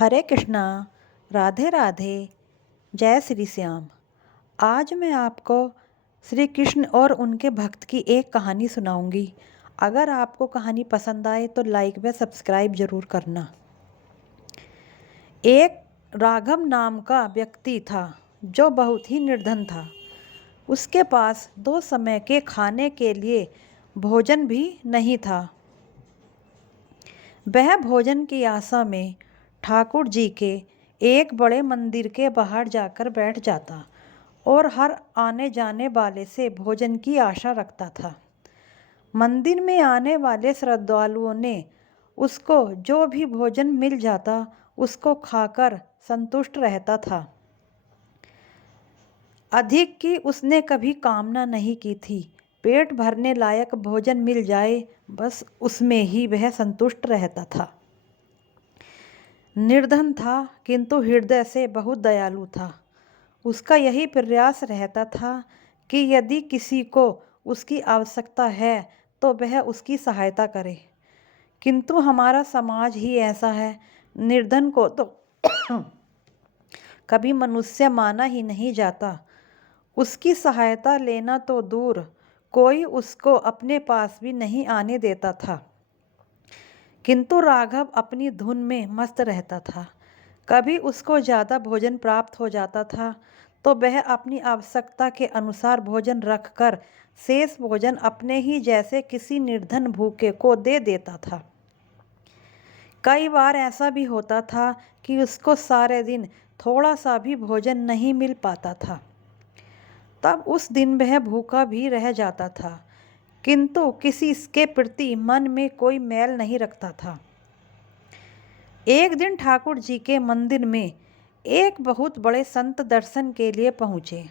हरे कृष्णा। राधे राधे। जय श्री श्याम। आज मैं आपको श्री कृष्ण और उनके भक्त की एक कहानी सुनाऊंगी। अगर आपको कहानी पसंद आए तो लाइक व सब्सक्राइब जरूर करना। एक राघव नाम का व्यक्ति था जो बहुत ही निर्धन था। उसके पास 2 समय के खाने के लिए भोजन भी नहीं था। वह भोजन की आशा में ठाकुर जी के एक बड़े मंदिर के बाहर जाकर बैठ जाता और हर आने जाने वाले से भोजन की आशा रखता था। मंदिर में आने वाले श्रद्धालुओं ने उसको जो भी भोजन मिल जाता उसको खाकर संतुष्ट रहता था। अधिक की उसने कभी कामना नहीं की थी। पेट भरने लायक भोजन मिल जाए बस उसमें ही वह संतुष्ट रहता था। निर्धन था किंतु हृदय से बहुत दयालु था। उसका यही प्रयास रहता था कि यदि किसी को उसकी आवश्यकता है तो वह उसकी सहायता करे। किंतु हमारा समाज ही ऐसा है, निर्धन को तो कभी मनुष्य माना ही नहीं जाता। उसकी सहायता लेना तो दूर, कोई उसको अपने पास भी नहीं आने देता था। किंतु राघव अपनी धुन में मस्त रहता था। कभी उसको ज़्यादा भोजन प्राप्त हो जाता था तो वह अपनी आवश्यकता के अनुसार भोजन रखकर शेष भोजन अपने ही जैसे किसी निर्धन भूखे को दे देता था। कई बार ऐसा भी होता था कि उसको सारे दिन थोड़ा सा भी भोजन नहीं मिल पाता था। तब उस दिन वह भूखा भी रह जाता था किंतु किसी के प्रति मन में कोई मैल नहीं रखता था। एक दिन ठाकुर जी के मंदिर में एक बहुत बड़े संत दर्शन के लिए पहुँचे।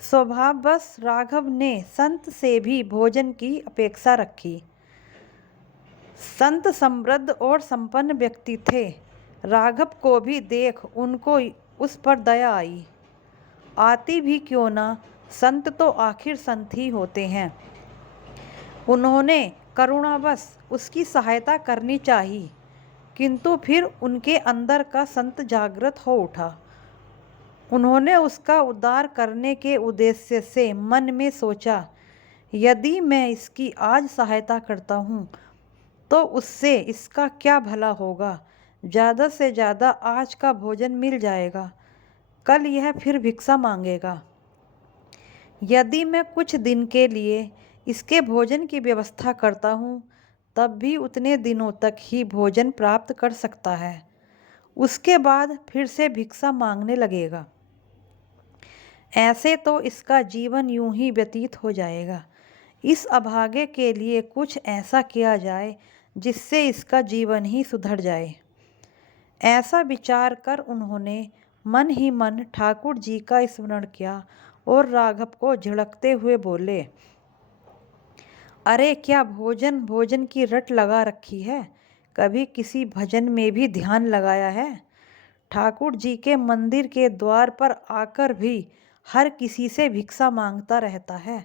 स्वभाववश राघव ने संत से भी भोजन की अपेक्षा रखी। संत समृद्ध और संपन्न व्यक्ति थे। राघव को भी देख उनको उस पर दया आई। आती भी क्यों ना, संत तो आखिर संत ही होते हैं। उन्होंने करुणावश उसकी सहायता करनी चाहिए। किंतु फिर उनके अंदर का संत जागृत हो उठा। उन्होंने उसका उद्धार करने के उद्देश्य से मन में सोचा, यदि मैं इसकी आज सहायता करता हूँ तो उससे इसका क्या भला होगा। ज़्यादा से ज़्यादा आज का भोजन मिल जाएगा, कल यह फिर भिक्षा मांगेगा। यदि मैं कुछ दिन के लिए इसके भोजन की व्यवस्था करता हूँ तब भी उतने दिनों तक ही भोजन प्राप्त कर सकता है, उसके बाद फिर से भिक्षा मांगने लगेगा। ऐसे तो इसका जीवन यूं ही व्यतीत हो जाएगा। इस अभागे के लिए कुछ ऐसा किया जाए जिससे इसका जीवन ही सुधर जाए। ऐसा विचार कर उन्होंने मन ही मन ठाकुर जी का स्मरण किया और राघव को झिड़कते हुए बोले, अरे क्या भोजन भोजन की रट लगा रखी है, कभी किसी भजन में भी ध्यान लगाया है। ठाकुर जी के मंदिर के द्वार पर आकर भी हर किसी से भिक्षा मांगता रहता है।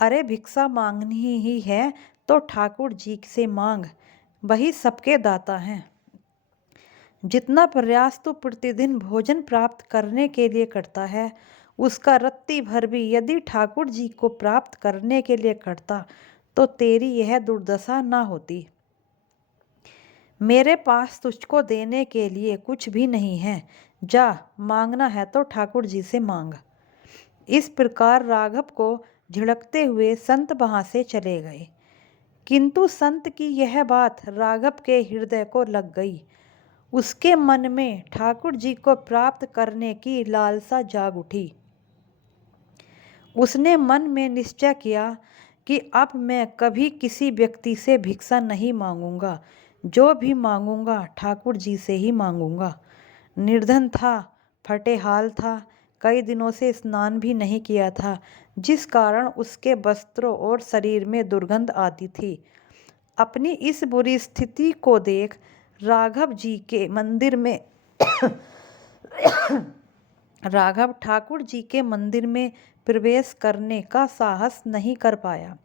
अरे भिक्षा मांगनी ही है तो ठाकुर जी से मांग, वही सबके दाता हैं। जितना प्रयास तो प्रतिदिन भोजन प्राप्त करने के लिए करता है उसका रत्ती भर भी यदि ठाकुर जी को प्राप्त करने के लिए करता तो तेरी यह दुर्दशा ना होती। मेरे पास तुझको देने के लिए कुछ भी नहीं है, जा मांगना है तो ठाकुर जी से मांग। इस प्रकार राघव को झिड़कते हुए संत वहाँ से चले गए। किंतु संत की यह बात राघव के हृदय को लग गई। उसके मन में ठाकुर जी को प्राप्त करने की लालसा जाग उठी। उसने मन में निश्चय किया कि अब मैं कभी किसी व्यक्ति से भिक्षा नहीं मांगूंगा, जो भी मांगूंगा ठाकुर जी से ही मांगूंगा। निर्धन था, फटे हाल था, कई दिनों से स्नान भी नहीं किया था, जिस कारण उसके वस्त्रों और शरीर में दुर्गंध आती थी। अपनी इस बुरी स्थिति को देख राघव जी के मंदिर में राघव ठाकुर जी के मंदिर में प्रवेश करने का साहस नहीं कर पाया।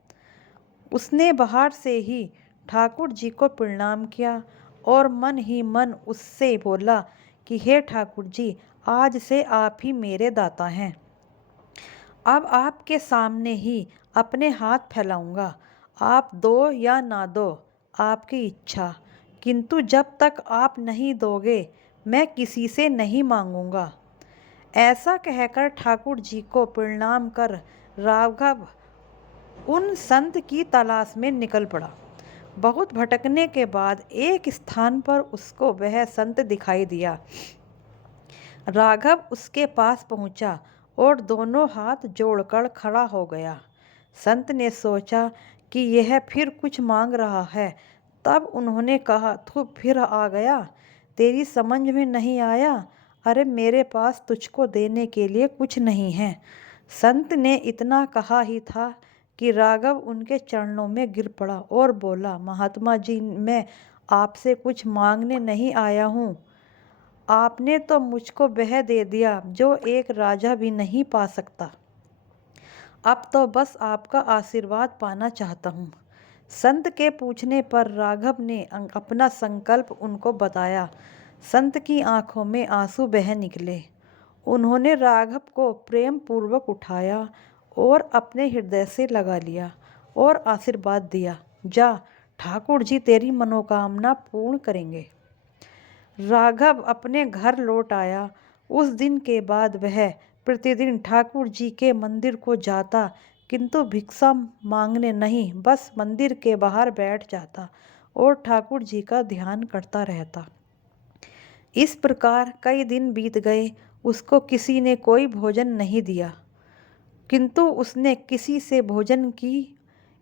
उसने बाहर से ही ठाकुर जी को प्रणाम किया और मन ही मन उससे बोला कि हे ठाकुर जी, आज से आप ही मेरे दाता हैं। अब आपके सामने ही अपने हाथ फैलाऊंगा। आप दो या ना दो, आपकी इच्छा, किंतु जब तक आप नहीं दोगे मैं किसी से नहीं मांगूंगा। ऐसा कहकर ठाकुर जी को प्रणाम कर राघव उन संत की तलाश में निकल पड़ा। बहुत भटकने के बाद एक स्थान पर उसको वह संत दिखाई दिया। राघव उसके पास पहुंचा और दोनों हाथ जोड़कर खड़ा हो गया। संत ने सोचा कि यह फिर कुछ मांग रहा है। तब उन्होंने कहा, तू फिर आ गया, तेरी समझ में नहीं आया? अरे मेरे पास तुझको देने के लिए कुछ नहीं है। संत ने इतना कहा ही था कि राघव उनके चरणों में गिर पड़ा और बोला, महात्मा जी, मैं आपसे कुछ मांगने नहीं आया हूँ। आपने तो मुझको वह दे दिया जो एक राजा भी नहीं पा सकता। अब तो बस आपका आशीर्वाद पाना चाहता हूँ। संत के पूछने पर राघव ने अपना संकल्प उनको बताया। संत की आंखों में आंसू बह निकले। उन्होंने राघव को प्रेम पूर्वक उठाया और अपने हृदय से लगा लिया और आशीर्वाद दिया, जा, ठाकुर जी तेरी मनोकामना पूर्ण करेंगे। राघव अपने घर लौट आया। उस दिन के बाद वह प्रतिदिन ठाकुर जी के मंदिर को जाता, किंतु भिक्षा मांगने नहीं, बस मंदिर के बाहर बैठ जाता और ठाकुर जी का ध्यान करता रहता। इस प्रकार कई दिन बीत गए। उसको किसी ने कोई भोजन नहीं दिया, किंतु उसने किसी से भोजन की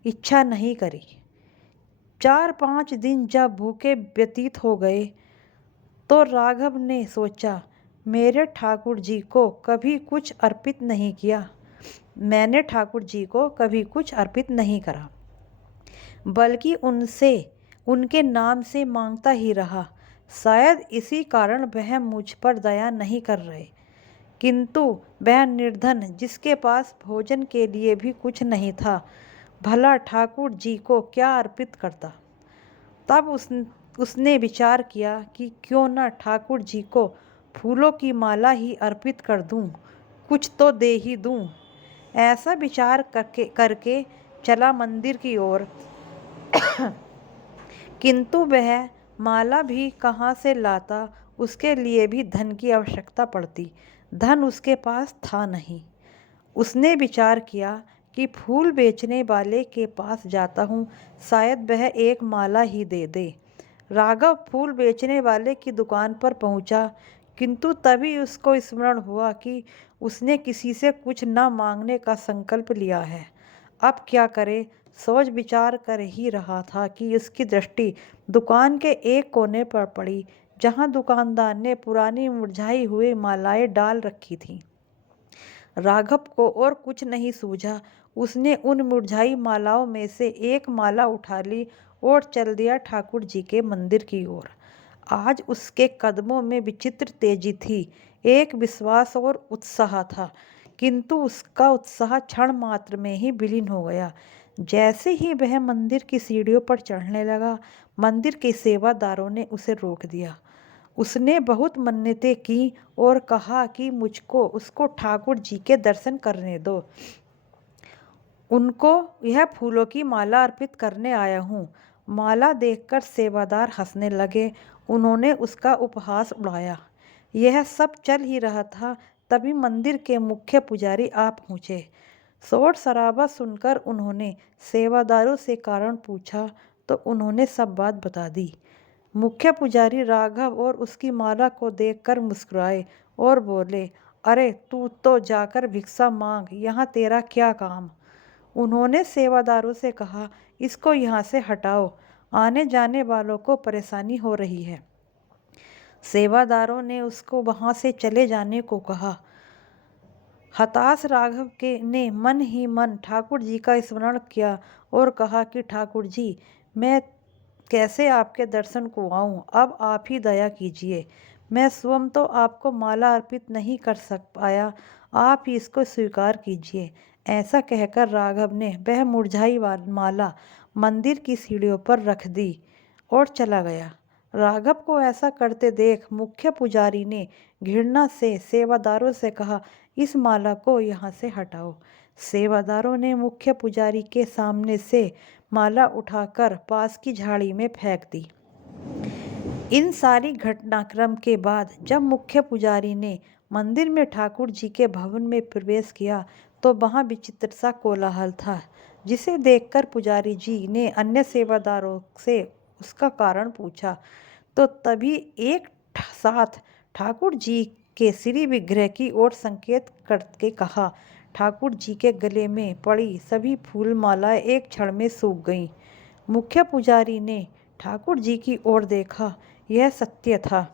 इच्छा नहीं करी। 4-5 दिन जब भूखे व्यतीत हो गए तो राघव ने सोचा, मेरे ठाकुर जी को कभी कुछ अर्पित नहीं किया। मैंने ठाकुर जी को कभी कुछ अर्पित नहीं करा, बल्कि उनसे उनके नाम से मांगता ही रहा। शायद इसी कारण वह मुझ पर दया नहीं कर रहे। किंतु वह निर्धन जिसके पास भोजन के लिए भी कुछ नहीं था, भला ठाकुर जी को क्या अर्पित करता। तब उसने विचार किया कि क्यों न ठाकुर जी को फूलों की माला ही अर्पित कर दूं, कुछ तो दे ही दूं। ऐसा विचार करके चला मंदिर की ओर। किंतु वह माला भी कहाँ से लाता, उसके लिए भी धन की आवश्यकता पड़ती। धन उसके पास था नहीं। उसने विचार किया कि फूल बेचने वाले के पास जाता हूँ, शायद वह एक माला ही दे दे। राघव फूल बेचने वाले की दुकान पर पहुँचा, किंतु तभी उसको स्मरण हुआ कि उसने किसी से कुछ न मांगने का संकल्प लिया है। अब क्या करे, सोच विचार कर ही रहा था कि उसकी दृष्टि दुकान के एक कोने पर पड़ी, जहाँ दुकानदार ने पुरानी मुरझाई हुई मालाएं डाल रखी थीं। राघव को और कुछ नहीं सूझा। उसने उन मुरझाई मालाओं में से एक माला उठा ली और चल दिया ठाकुर जी के मंदिर की ओर। आज उसके कदमों में विचित्र तेजी थी, एक विश्वास और उत्साह था, किंतु उसका उत्साह क्षण मात्र में ही विलीन हो गया। जैसे ही वह मंदिर की सीढ़ियों पर चढ़ने लगा, मंदिर के सेवादारों ने उसे रोक दिया। उसने बहुत मन्नतें की और कहा कि मुझको उसको ठाकुर जी के दर्शन करने दो, उनको यह फूलों की माला अर्पित करने आया हूँ। माला देखकर सेवादार हंसने लगे। उन्होंने उसका उपहास उड़ाया। यह सब चल ही रहा था, तभी मंदिर के मुख्य पुजारी आ पहुँचे। शोर शराबा सुनकर उन्होंने सेवादारों से कारण पूछा तो उन्होंने सब बात बता दी। मुख्य पुजारी राघव और उसकी माला को देखकर मुस्कुराए और बोले, अरे तू तो जाकर भिक्षा मांग, यहाँ तेरा क्या काम। उन्होंने सेवादारों से कहा, इसको यहाँ से हटाओ, आने जाने वालों को परेशानी हो रही है। सेवादारों ने उसको वहाँ से चले जाने को कहा। हताश राघव के ने मन ही मन ठाकुर जी का स्मरण किया और कहा कि ठाकुर जी, मैं कैसे आपके दर्शन को आऊं, अब आप ही दया कीजिए। मैं स्वयं तो आपको माला अर्पित नहीं कर पाया, आप ही इसको स्वीकार कीजिए। ऐसा कहकर राघव ने वह मुरझाई माला मंदिर की सीढ़ियों पर रख दी और चला गया। राघव को ऐसा करते देख मुख्य पुजारी ने घृणा से सेवादारों से कहा, इस माला को यहाँ से हटाओ। सेवादारों ने मुख्य पुजारी के सामने से माला उठाकर पास की झाड़ी में फेंक दी। इन सारी घटनाक्रम के बाद जब मुख्य पुजारी ने मंदिर में ठाकुर जी के भवन में प्रवेश किया तो वहाँ विचित्र सा कोलाहल था, जिसे देखकर पुजारी जी ने अन्य सेवादारों से उसका कारण पूछा। तो तभी एक साथ ठाकुर जी के श्री विग्रह की ओर संकेत करके कहा, ठाकुर जी के गले में पड़ी सभी फूल मालाएं एक क्षण में सूख गईं। मुख्य पुजारी ने ठाकुर जी की ओर देखा, यह सत्य था।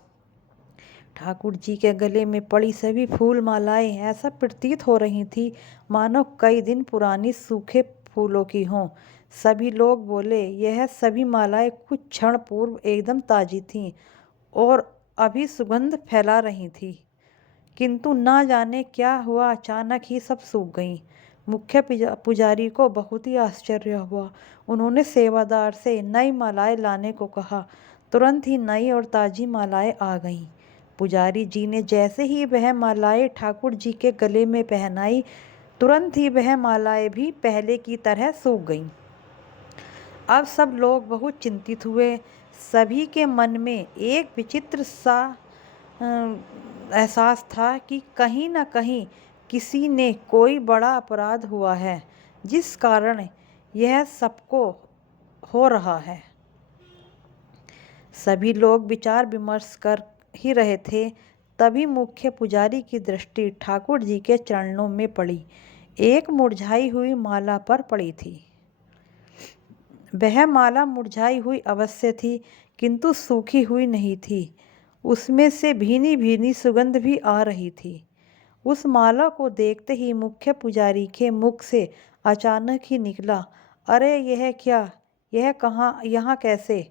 ठाकुर जी के गले में पड़ी सभी फूल मालाएं ऐसा प्रतीत हो रही थी मानो कई दिन पुरानी सूखे फूलों की हों। सभी लोग बोले, यह सभी मालाएं कुछ क्षण पूर्व एकदम ताजी थीं और अभी सुगंध फैला रही थी, किंतु ना जाने क्या हुआ, अचानक ही सब सूख गईं। मुख्य पुजारी को बहुत ही आश्चर्य हुआ। उन्होंने सेवादार से नई मालाएं लाने को कहा। तुरंत ही नई और ताजी मालाएं आ गईं। पुजारी जी ने जैसे ही वह मालाएं ठाकुर जी के गले में पहनाई, तुरंत ही वह मालाएं भी पहले की तरह सूख गईं। अब सब लोग बहुत चिंतित हुए। सभी के मन में एक विचित्र सा एहसास था कि कहीं न कहीं किसी ने कोई बड़ा अपराध हुआ है, जिस कारण यह सबको हो रहा है। सभी लोग विचार विमर्श कर ही रहे थे, तभी मुख्य पुजारी की दृष्टि ठाकुर जी के चरणों में पड़ी। एक मुरझाई हुई माला पर पड़ी थी। वह माला मुरझाई हुई अवश्य थी, किंतु सूखी हुई नहीं थी। उसमें से भीनी भीनी सुगंध भी आ रही थी। उस माला को देखते ही मुख्य पुजारी के मुख से अचानक ही निकला, अरे यह क्या, यह कहाँ, यहाँ कैसे?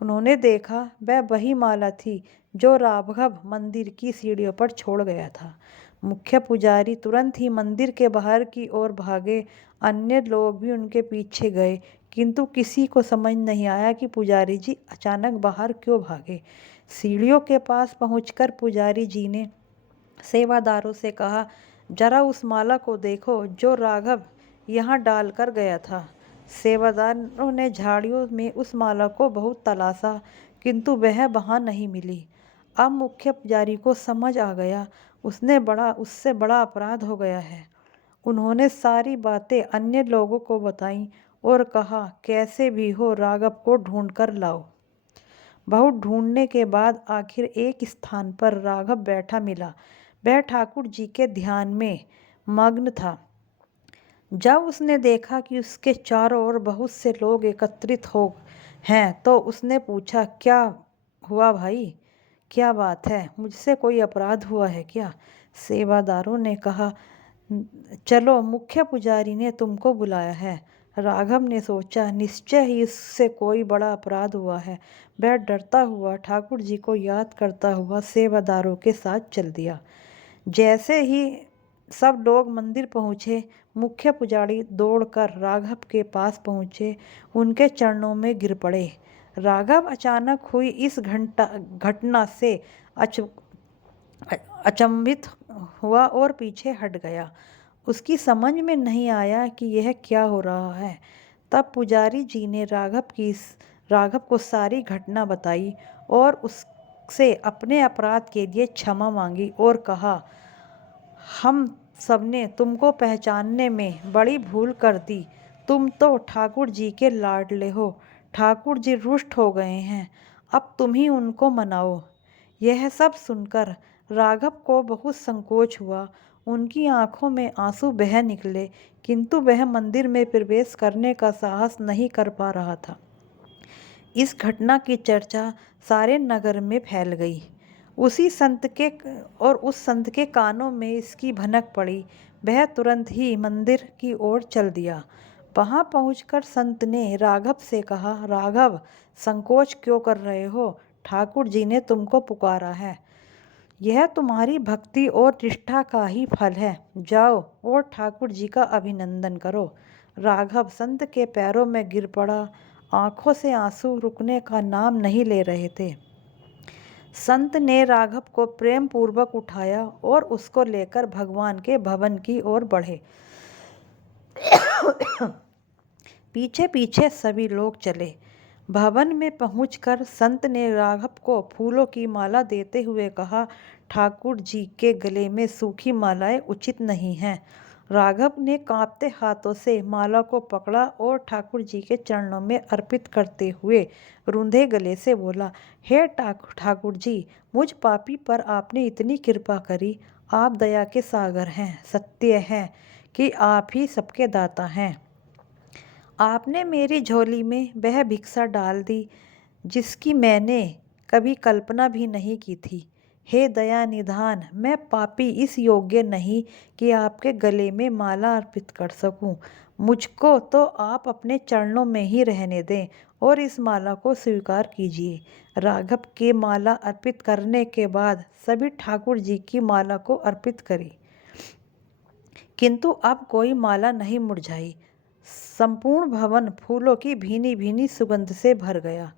उन्होंने देखा वह वही माला थी जो राघव मंदिर की सीढ़ियों पर छोड़ गया था। मुख्य पुजारी तुरंत ही मंदिर के बाहर की ओर भागे। अन्य लोग भी उनके पीछे गए, किंतु किसी को समझ नहीं आया कि पुजारी जी अचानक बाहर क्यों भागे। सीढ़ियों के पास पहुंचकर पुजारी जी ने सेवादारों से कहा, जरा उस माला को देखो जो राघव यहाँ डाल कर गया था। सेवादारों ने झाड़ियों में उस माला को बहुत तलाशा, किंतु वह वहाँ नहीं मिली। अब मुख्य पुजारी को समझ आ गया उससे बड़ा अपराध हो गया है। उन्होंने सारी बातें अन्य लोगों को बताईं और कहा, कैसे भी हो राघव को ढूंढ कर लाओ। बहुत ढूंढने के बाद आखिर एक स्थान पर राघव बैठा मिला। वह ठाकुर जी के ध्यान में मग्न था। जब उसने देखा कि उसके चारों ओर बहुत से लोग एकत्रित हो हैं, तो उसने पूछा, क्या हुआ भाई, क्या बात है, मुझसे कोई अपराध हुआ है क्या? सेवादारों ने कहा, चलो मुख्य पुजारी ने तुमको बुलाया है। राघव ने सोचा, निश्चय ही इससे कोई बड़ा अपराध हुआ है। वह डरता हुआ ठाकुर जी को याद करता हुआ सेवादारों के साथ चल दिया। जैसे ही सब लोग मंदिर पहुँचे, मुख्य पुजारी दौड़कर राघव के पास पहुँचे, उनके चरणों में गिर पड़े। राघव अचानक हुई इस घटना से अचंभित हुआ और पीछे हट गया। उसकी समझ में नहीं आया कि यह क्या हो रहा है। तब पुजारी जी ने राघव को सारी घटना बताई और उससे अपने अपराध के लिए क्षमा मांगी और कहा, हम सबने तुमको पहचानने में बड़ी भूल कर दी। तुम तो ठाकुर जी के लाडले हो। ठाकुर जी रुष्ट हो गए हैं, अब तुम ही उनको मनाओ। यह सब सुनकर राघव को बहुत संकोच हुआ। उनकी आंखों में आंसू बह निकले, किंतु वह मंदिर में प्रवेश करने का साहस नहीं कर पा रहा था। इस घटना की चर्चा सारे नगर में फैल गई। उस संत के कानों में इसकी भनक पड़ी। वह तुरंत ही मंदिर की ओर चल दिया। वहां पहुंचकर संत ने राघव से कहा, राघव, संकोच क्यों कर रहे हो? ठाकुर जी ने तुमको पुकारा है। यह तुम्हारी भक्ति और निष्ठा का ही फल है। जाओ और ठाकुर जी का अभिनंदन करो। राघव संत के पैरों में गिर पड़ा। आंखों से आंसू रुकने का नाम नहीं ले रहे थे। संत ने राघव को प्रेम पूर्वक उठाया और उसको लेकर भगवान के भवन की ओर बढ़े। पीछे पीछे सभी लोग चले। भवन में पहुंचकर संत ने राघव को फूलों की माला देते हुए कहा, ठाकुर जी के गले में सूखी मालाएं उचित नहीं हैं। राघव ने कांपते हाथों से माला को पकड़ा और ठाकुर जी के चरणों में अर्पित करते हुए रूंधे गले से बोला, हे ठाकुर जी, मुझ पापी पर आपने इतनी कृपा करी। आप दया के सागर हैं। सत्य है कि आप ही सबके दाता हैं। आपने मेरी झोली में वह भिक्षा डाल दी जिसकी मैंने कभी कल्पना भी नहीं की थी। हे दया निधान, मैं पापी इस योग्य नहीं कि आपके गले में माला अर्पित कर सकूं। मुझको तो आप अपने चरणों में ही रहने दें और इस माला को स्वीकार कीजिए। राघव के माला अर्पित करने के बाद सभी ठाकुर जी की माला को अर्पित करी, किंतु अब कोई माला नहीं मुरझाई। संपूर्ण भवन फूलों की भीनी भीनी सुगंध से भर गया।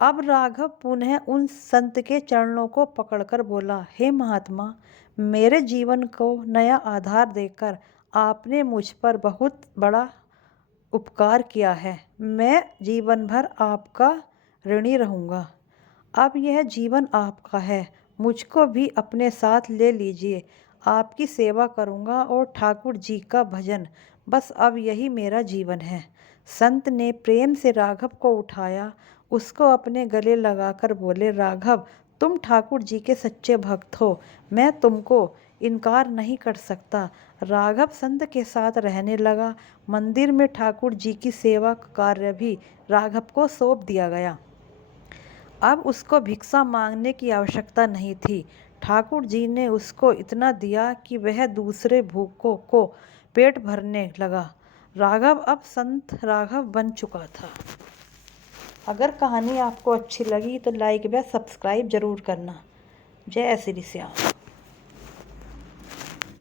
अब राघव पुनः उन संत के चरणों को पकड़कर बोला, हे महात्मा, मेरे जीवन को नया आधार देकर आपने मुझ पर बहुत बड़ा उपकार किया है। मैं जीवन भर आपका ऋणी रहूँगा। अब यह जीवन आपका है, मुझको भी अपने साथ ले लीजिए। आपकी सेवा करूँगा और ठाकुर जी का भजन, बस अब यही मेरा जीवन है। संत ने प्रेम से राघव को उठाया, उसको अपने गले लगाकर बोले, राघव, तुम ठाकुर जी के सच्चे भक्त हो, मैं तुमको इनकार नहीं कर सकता। राघव संत के साथ रहने लगा। मंदिर में ठाकुर जी की सेवा का कार्य भी राघव को सौंप दिया गया। अब उसको भिक्षा मांगने की आवश्यकता नहीं थी। ठाकुर जी ने उसको इतना दिया कि वह दूसरे भूखों को पेट भरने लगा। राघव अब संत राघव बन चुका था। अगर कहानी आपको अच्छी लगी तो लाइक व सब्सक्राइब जरूर करना। जय श्री श्याम।